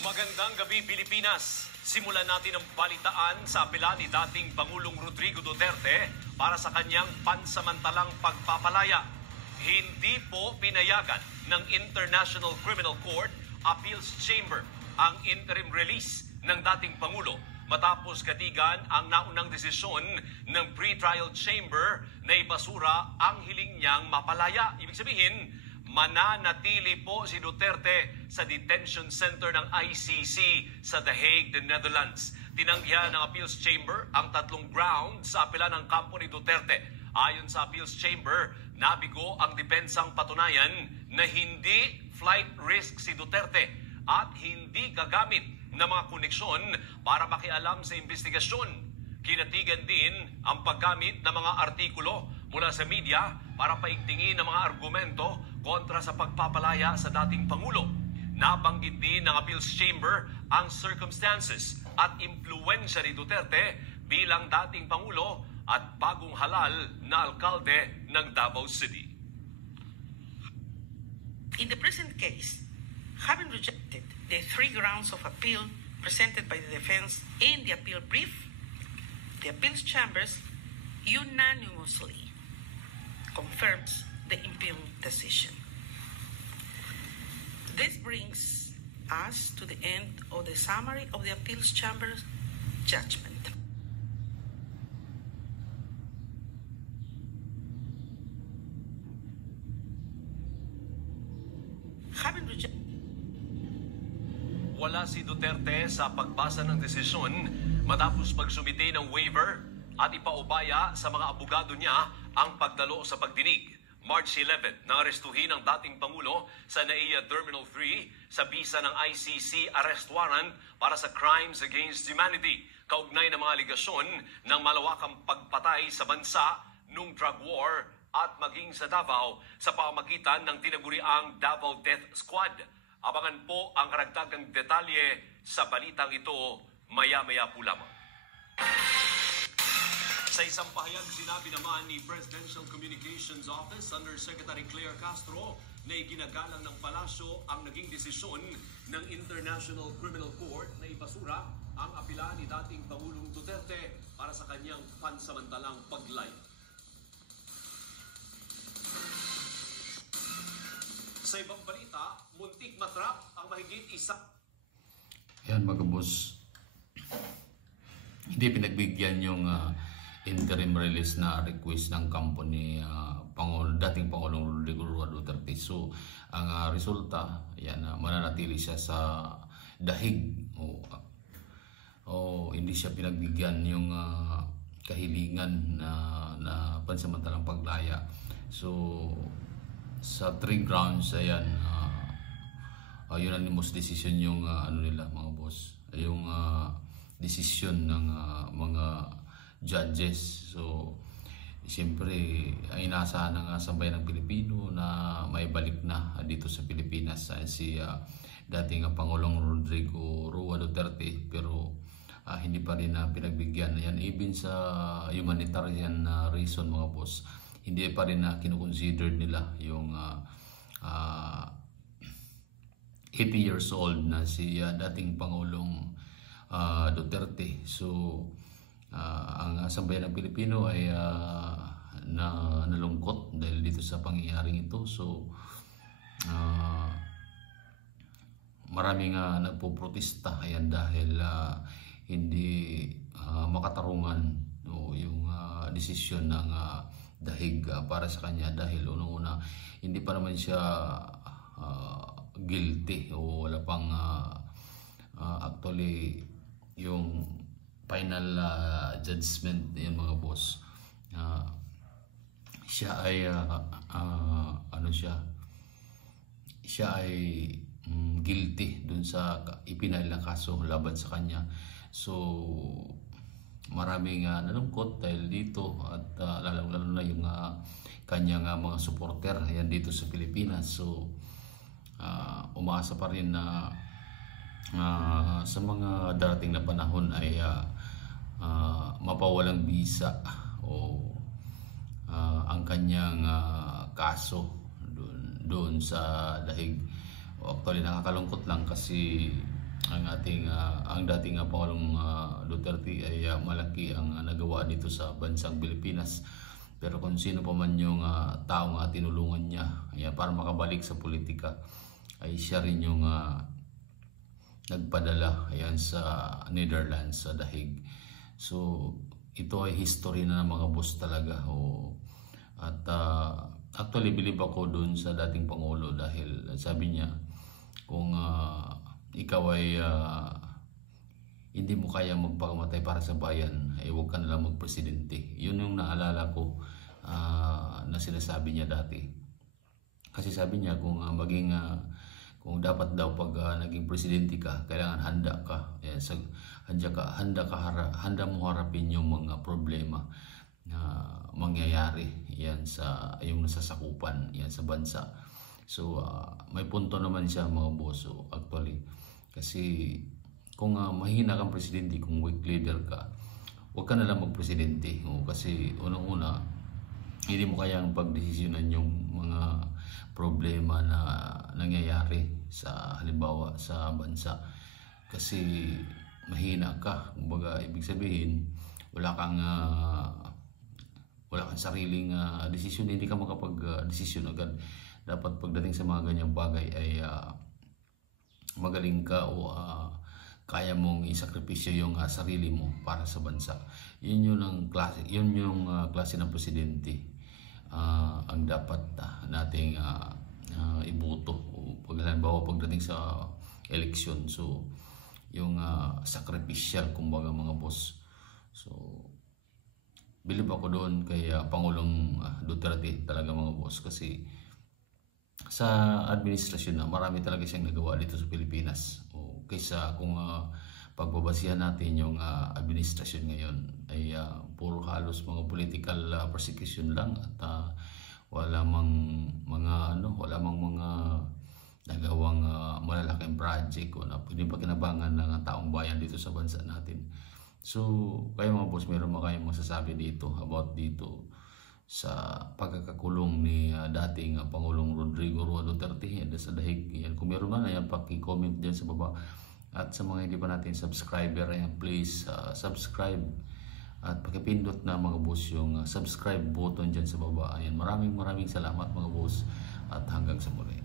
Magandang gabi, Pilipinas. Simulan natin ang balitaan sa apela ni dating Pangulong Rodrigo Duterte para sa kanyang pansamantalang pagpapalaya. Hindi po pinayagan ng International Criminal Court Appeals Chamber ang interim release ng dating Pangulo matapos katigan ang naunang desisyon ng pre-trial chamber na ibasura ang hiling niyang mapalaya. Ibig sabihin, mananatili po si Duterte sa detention center ng ICC sa The Hague, the Netherlands. Tinanggihan ng Appeals Chamber ang tatlong grounds sa apela ng kampo ni Duterte. Ayon sa Appeals Chamber, nabigo ang dipensang patunayan na hindi flight risk si Duterte at hindi gagamit ng mga koneksyon para makialam sa investigasyon. Kinatigan din ang paggamit ng mga artikulo mula sa media para paigtingin ang mga argumento kontra sa pagpapalaya sa dating Pangulo. Nabanggit din ng Appeals Chamber ang circumstances at impluensya ni Duterte bilang dating Pangulo at bagong halal na alkalde ng Davao City. In the present case, having rejected the three grounds of appeal presented by the defense in the appeal brief, the Appeals Chambers unanimously confirms the impugned decision. This brings us to the end of the summary of the Appeals Chamber's judgment. Having rejected Wala si Duterte sa pagbasa ng desisyon matapos pagsumite ng waiver at ipaubaya sa mga abogado niya ang pagdalo sa pagdinig. March 11, naarestuhin ang dating Pangulo sa NAIA Terminal 3 sa bisa ng ICC arrest warrant para sa crimes against humanity, kaugnay ng mga aligasyon ng malawakang pagpatay sa bansa nung drug war at maging sa Davao sa pamamagitan ng tinaguriang Davao Death Squad. Abangan po ang karagdagang detalye sa balitang ito maya-maya po lamang. Sa isang pahayag, sinabi naman ni Presidential Communications Office Under Secretary Claire Castro na iginagalang ng palasyo ang naging desisyon ng International Criminal Court na ibasura ang apela ni dating Pangulong Duterte para sa kanyang pansamantalang paglaya. Sa ibang balita, muntik matrap ang mahigit isa. Yan mga boss, hindi pinagbigyan yung interim release na request ng kampo ni dating Pangulong Rodrigo Duterte. So, ang resulta, yan, mananatili siya sa dahig. Hindi siya pinagbigyan yung kahilingan na pansamantalang paglaya. So, sa three grounds, ayan, unanimous decision yung nila mga boss, yung decision ng mga judges. So siyempre ay inaasahan ng sambayan ng Pilipino na may balik na dito sa Pilipinas si dating Pangulong Rodrigo Duterte, pero hindi pa rin pinagbigyan. Yan, even sa humanitarian reason mga boss, hindi pa rin kinoconsider nila yung 80 years old na si dating Pangulong Duterte. So ang sambayan ng Pilipino ay nalungkot dahil dito sa pangyayaring ito. So maraming nagpoprotesta ayan dahil hindi makatarungan yung desisyon ng dahig para sa kanya, dahil unang-una hindi pa naman siya guilty o wala pang actually yung final judgment yan mga boss. Siya ay siya ay guilty dun sa ipinail na kaso laban sa kanya. So maraming nalungkot dahil dito at lalo na yung kanyang mga supporter ayan dito sa Pilipinas. So umaasa pa rin na sa mga darating na panahon ay mapawalang bisa o ang kanyang kaso doon sa dahig. Actually nakakalungkot lang kasi ang dating Pangulong Duterte ay malaki ang nagawa dito sa bansang Pilipinas. Pero kung sino pa man yung taong tinulungan niya para makabalik sa politika, ay siya rin yung nagpadala sa Netherlands, sa Dahig. So ito ay history na ng mga boss talaga. At actually believe ako doon sa dating Pangulo, dahil sabi niya, kung ikaw ay hindi mo kaya magpakamatay para sa bayan, ay huwag ka na lang magpresidente. Yun yung naalala ko na sinasabi niya dati. Kasi sabi niya, kung dapat daw pag naging presidente ka, kailangan handa ka. Handa mo harapin yung mga problema na mangyayari sa iyong nasasakupan sa bansa. So may punto naman siya, mga boss. So, actually, kasi kung mahina kang presidente, kung weak leader ka, huwag ka na lang magpresidente. Kasi unang-una, hindi mo kayang pagdesisyonan yung mga problema na nangyayari halimbawa sa bansa. Kasi mahina ka. Kumbaga, ibig sabihin, wala kang sariling desisyon, hindi ka makapag-desisyon agad. Dapat pagdating sa mga ganyang bagay ay magaling ka o kaya mong isakripisyo yung sarili mo para sa bansa. Yun yung klase ng presidente ang dapat nating iboto pagdating sa eleksyon. So yung sacrificial, kumbaga, mga boss. So believe ako doon kay Pangulong Duterte talaga, mga boss, kasi sa administrasyon marami talaga siyang nagawa dito sa Pilipinas. Kaysa kung pagbabasihan natin yung administrasyon ngayon ay puro halos mga political persecution lang, at wala mang mga nagawang malalaking project o na pwede pakinabangan ng taong bayan dito sa bansa natin. So kayo, mga boss, meron ba kayong masasabi dito about dito sa pagkakakulong ni dating Pangulong Rodrigo Roa Duterte sa Dahig? Kung meron man, paki-comment dyan sa baba. At sa mga hindi pa natin subscriber, please subscribe at pakipindot na, mga boss, yung subscribe button dyan sa baba. Maraming salamat, mga boss, at hanggang sa muli.